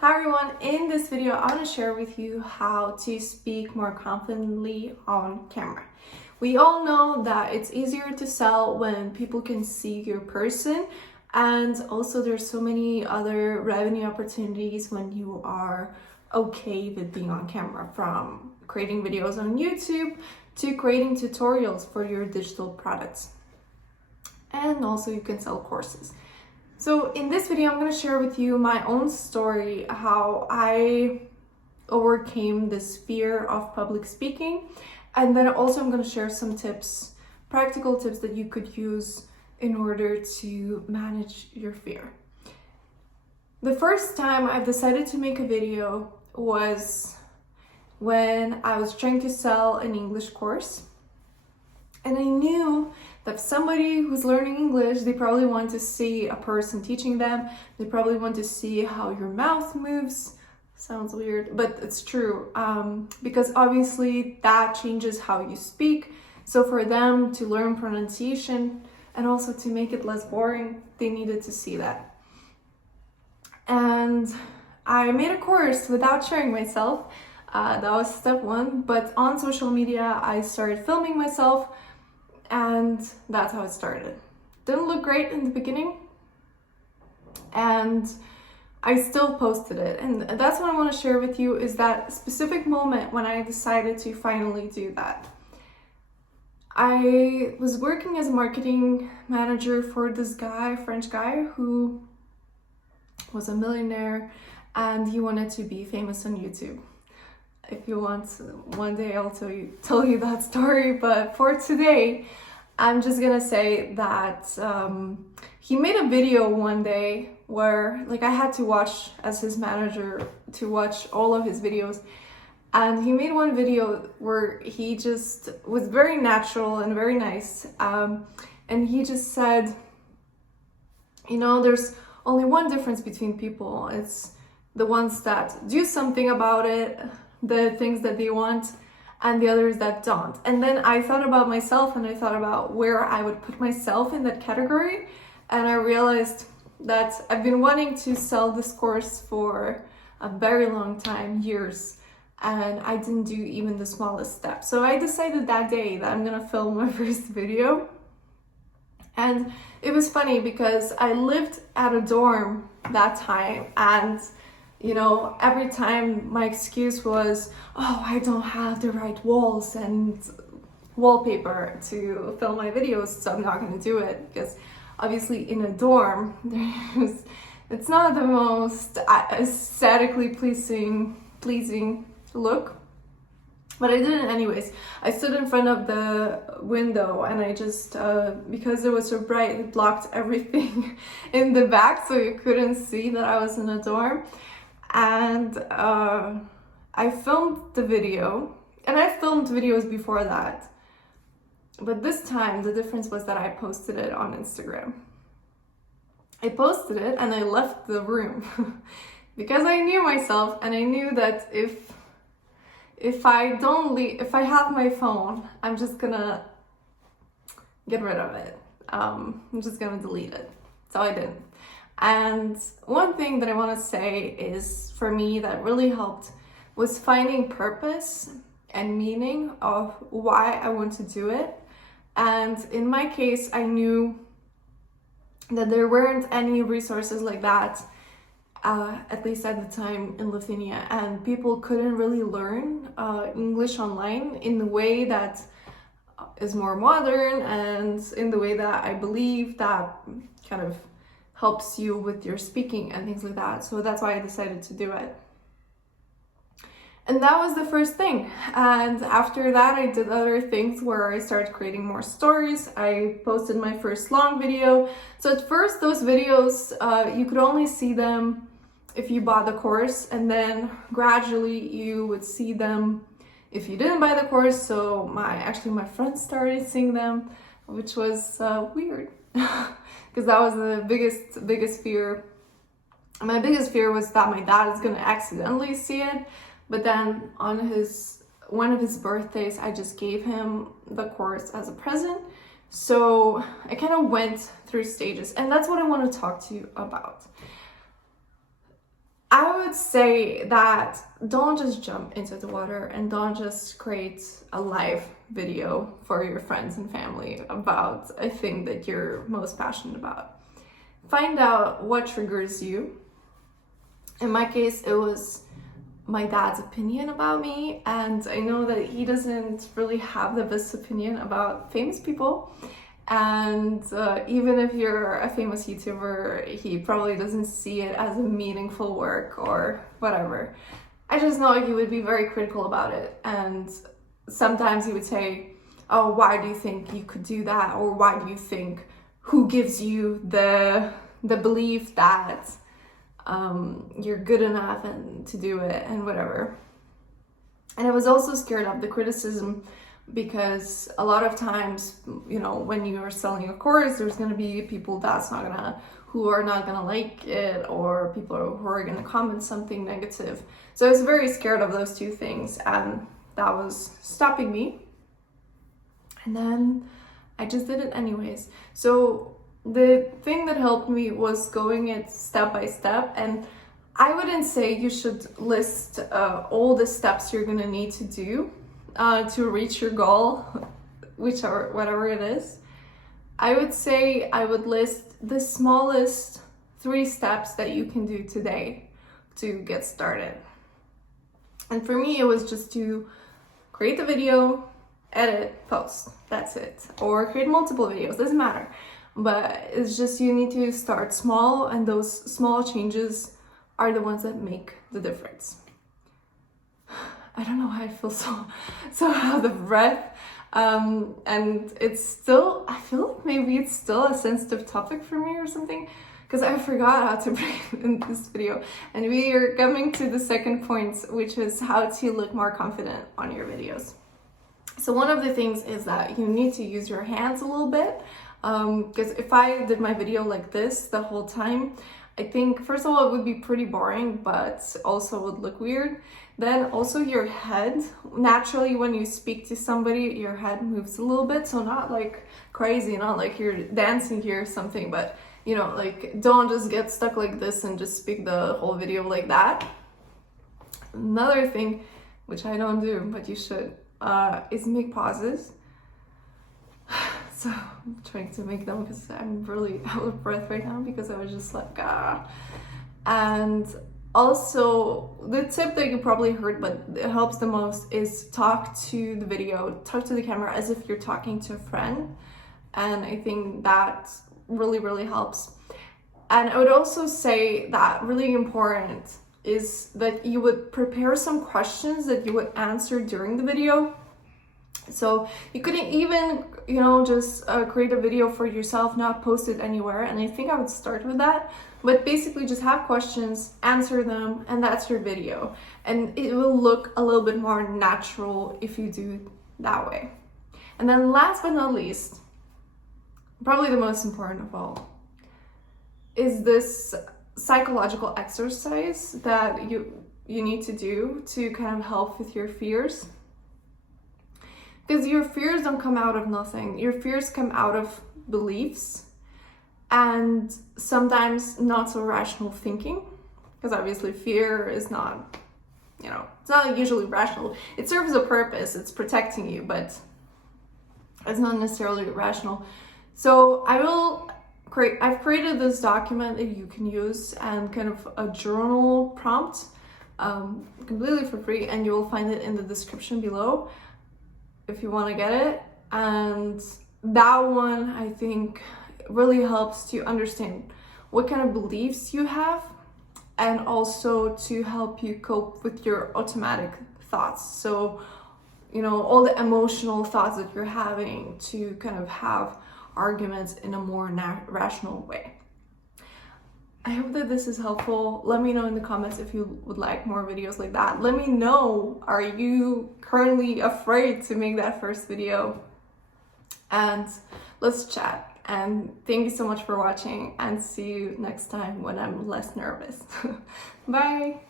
Hi everyone, in this video I want to share with you how to speak more confidently on camera. We all know that it's easier to sell when people can see your person, and also there's so many other revenue opportunities when you are okay with being on camera, from creating videos on YouTube to creating tutorials for your digital products. And also you can sell courses. So in this video, I'm going to share with you my own story, how I overcame this fear of public speaking. And then also I'm going to share some tips, practical tips that you could use in order to manage your fear. The first time I decided to make a video was when I was trying to sell an English course. And I knew that somebody who's learning English, they probably want to see a person teaching them. They probably want to see how your mouth moves. Sounds weird, but it's true. Because obviously that changes how you speak. So for them to learn pronunciation and also to make it less boring, they needed to see that. And I made a course without showing myself. That was step one. But on social media, I started filming myself. And that's how it started. Didn't look great in the beginning, and I still posted it. And that's what I want to share with you, is that specific moment when I decided to finally do that. I was working as a marketing manager for this guy, French guy, who was a millionaire, and he wanted to be famous on YouTube. If you want, one day I'll tell you that story, but for today, I'm just gonna say that he made a video one day where, like, I had to watch, as his manager, to watch all of his videos, and he made one video where he just was very natural and very nice, and he just said, you know, there's only one difference between people. It's the ones that do something about it, the things that they want, and the others that don't. And then I thought about myself, and I thought about where I would put myself in that category, and I realized that I've been wanting to sell this course for a very long time, years, and I didn't do even the smallest step. So I decided that day that I'm gonna film my first video. And it was funny because I lived at a dorm that time, and you know, every time my excuse was, oh, I don't have the right walls and wallpaper to film my videos, so I'm not going to do it. Because obviously in a dorm, it's not the most aesthetically pleasing look. But I did it anyways. I stood in front of the window, and I just, because it was so bright, it blocked everything in the back, so you couldn't see that I was in a dorm. And I filmed the video, and I filmed videos before that, but this time the difference was that I posted it on Instagram. I posted it and I left the room because I knew myself, and I knew that if I have my phone, I'm just gonna get rid of it. I'm just gonna delete it. So I didn't. And one thing that I want to say is, for me, that really helped was finding purpose and meaning of why I want to do it. And in my case, I knew that there weren't any resources like that, at least at the time, in Lithuania, and people couldn't really learn English online in the way that is more modern, and in the way that I believe that kind of helps you with your speaking and things like that. So that's why I decided to do it. And that was the first thing. And after that, I did other things where I started creating more stories. I posted my first long video. So at first, those videos, you could only see them if you bought the course, and then gradually you would see them if you didn't buy the course. So my friends started seeing them, which was weird. Because that was the biggest fear. My biggest fear was that my dad is gonna accidentally see it. But then on one of his birthdays, I just gave him the course as a present. So I kind of went through stages, and that's what I want to talk to you about. I would say that don't just jump into the water and don't just create a live video for your friends and family about a thing that you're most passionate about. Find out what triggers you. In my case, it was my dad's opinion about me, and I know that he doesn't really have the best opinion about famous people. And even if you're a famous YouTuber, he probably doesn't see it as a meaningful work or whatever. I just know he would be very critical about it. And sometimes he would say, oh, why do you think you could do that? Or why do you think, who gives you the belief that you're good enough and to do it and whatever. And I was also scared of the criticism, because a lot of times, you know, when you are selling a course, there's going to be people who are not going to like it, or people who are going to comment something negative. So I was very scared of those two things, and that was stopping me. And then I just did it anyways. So the thing that helped me was going it step by step, and I wouldn't say you should list all the steps you're going to need to do to reach your goal, whatever it is. I would say I would list the smallest 3 steps that you can do today to get started. And for me, it was just to create the video, edit, post. That's it. Or create multiple videos, doesn't matter. But it's just you need to start small, and those small changes are the ones that make the difference. I don't know why I feel so out of breath. And it's still, I feel like maybe it's still a sensitive topic for me or something, because I forgot how to breathe in this video. And we are coming to the second point, which is how to look more confident on your videos. So one of the things is that you need to use your hands a little bit, because if I did my video like this the whole time, I think first of all it would be pretty boring, but also would look weird. Then also your head, naturally when you speak to somebody, your head moves a little bit, so not like crazy, not like you're dancing here or something, but you know, like don't just get stuck like this and just speak the whole video like that. Another thing, which I don't do, but you should, is make pauses. So I'm trying to make them because I'm really out of breath right now, because I was just like, And also, the tip that you probably heard, but it helps the most, is talk to the video, talk to the camera as if you're talking to a friend. And I think that really, really helps. And I would also say that really important is that you would prepare some questions that you would answer during the video. So you couldn't even, you know, just create a video for yourself, not post it anywhere. And I think I would start with that. But basically just have questions, answer them, and that's your video. And it will look a little bit more natural if you do it that way. And then last but not least, probably the most important of all, is this psychological exercise that you need to do to kind of help with your fears. Because your fears don't come out of nothing. Your fears come out of beliefs and sometimes not so rational thinking. Because obviously fear is not, you know, it's not usually rational. It serves a purpose, it's protecting you, but it's not necessarily rational. So I've created this document that you can use and kind of a journal prompt completely for free, and you will find it in the description below if you want to get it. And that one, I think, really helps to understand what kind of beliefs you have, and also to help you cope with your automatic thoughts. So, you know, all the emotional thoughts that you're having, to kind of have arguments in a more rational way. I hope that this is helpful. Let me know in the comments if you would like more videos like that. Let me know, are you currently afraid to make that first video? And let's chat. And thank you so much for watching, and see you next time when I'm less nervous. Bye!